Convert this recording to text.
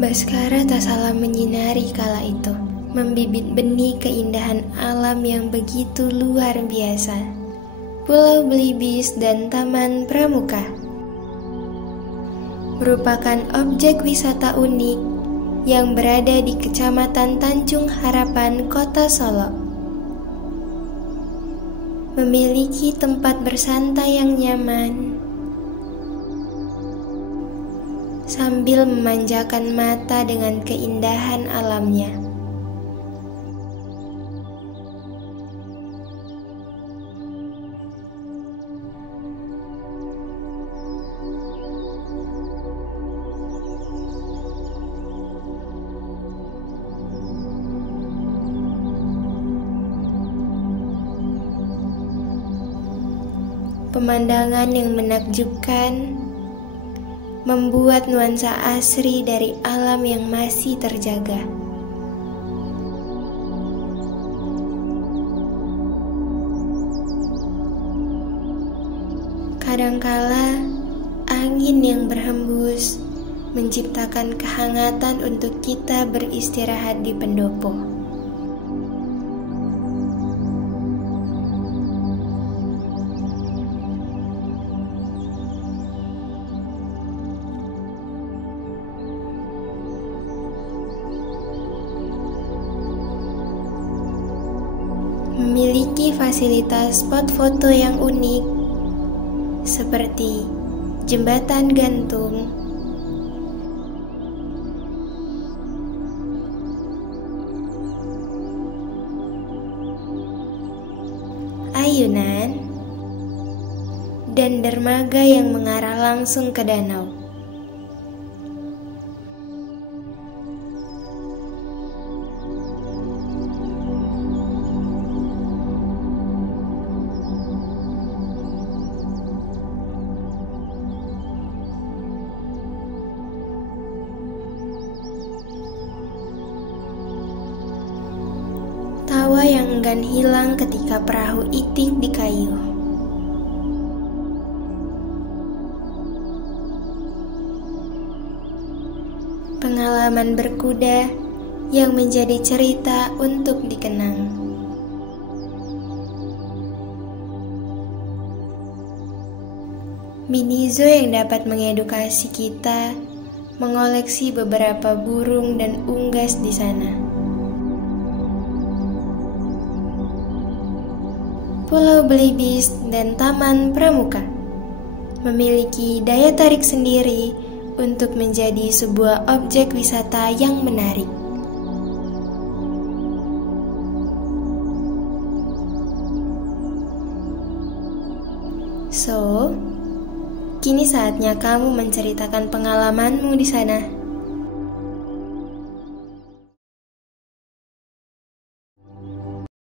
Baskara tak salah menyinari kala itu, membibit benih keindahan alam yang begitu luar biasa. Pulau Belibis dan Taman Pramuka merupakan objek wisata unik yang berada di Kecamatan Tanjung Harapan, Kota Solo. Memiliki tempat bersantai yang nyaman sambil memanjakan mata dengan keindahan alamnya. Pemandangan yang menakjubkan membuat nuansa asri dari alam yang masih terjaga. Kadangkala angin yang berhembus menciptakan kehangatan untuk kita beristirahat di pendopo. Memiliki fasilitas spot foto yang unik seperti jembatan gantung, ayunan, dan dermaga yang mengarah langsung ke danau. Tawa yang enggan hilang ketika perahu itik di kayu. Pengalaman berkuda yang menjadi cerita untuk dikenang. Mini zoo yang dapat mengedukasi kita mengoleksi beberapa burung dan unggas di sana. Pulau Belibis dan Taman Pramuka memiliki daya tarik sendiri untuk menjadi sebuah objek wisata yang menarik. So, kini saatnya kamu menceritakan pengalamanmu di sana.